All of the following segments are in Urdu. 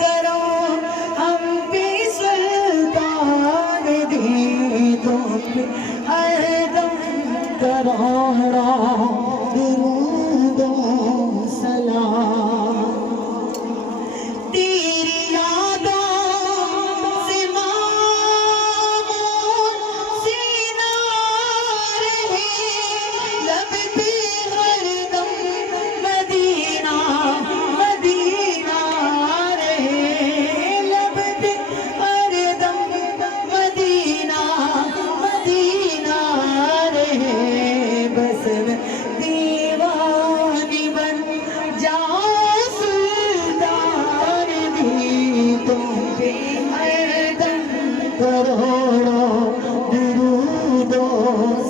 کرو ہم پہ سلطان دی تم پہ ہر دم کرو درود و سلام تیری یادوں سے معمور سینہ رہے لب پہ ہر دم مدینہ مدینہ رہے لب پہ ہر دم مدینہ مدینہ رہے بس میں دیوانی بن جاؤ سلطان دی تم پہ ہر دم کروڑوں درود و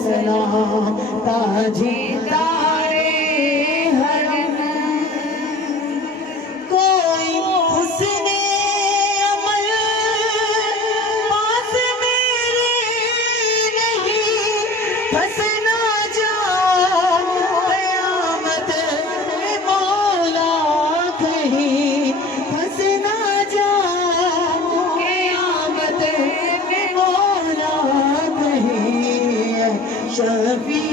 سلام تاجدار حرم کوئی حسن عمل پاس میرے نہیں پھنس نہ جاؤ قیامت میں مولا کہیں پھنس نہ جاؤ قیامت میں مولا کہیں شفیع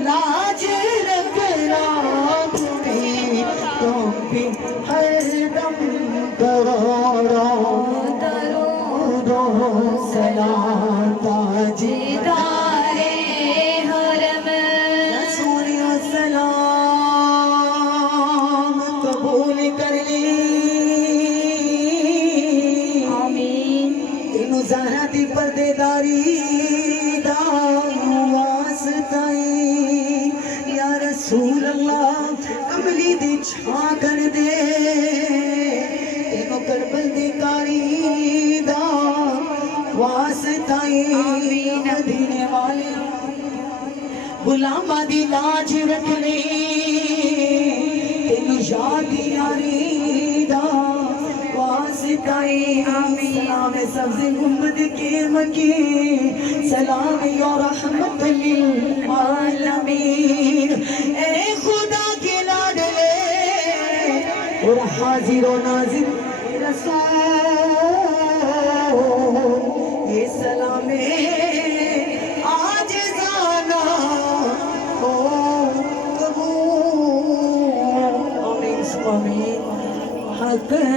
لاج رکھنا تمہیں تم بھی ہر دم کروڑوں درود و سلام تاجدار حرم رسول سلام قبول کر لی آمین تینوں زہرا دی پردے داری دا یا رسول اللہ کملی دی چھاں کر دے تینوں کربل دی کاری دا واسطائی مدینے والے غلامہ دی لاج رکھنے تینوں یاد یاری دا واسطائی سلام سبز گنبد کے مکی سلام یا رحمت للعالمین اے خدا کے لاڈلے اور حاضر و ناظر رسول یہ سلام عاجزانہ ہو قبول آمین آمین حق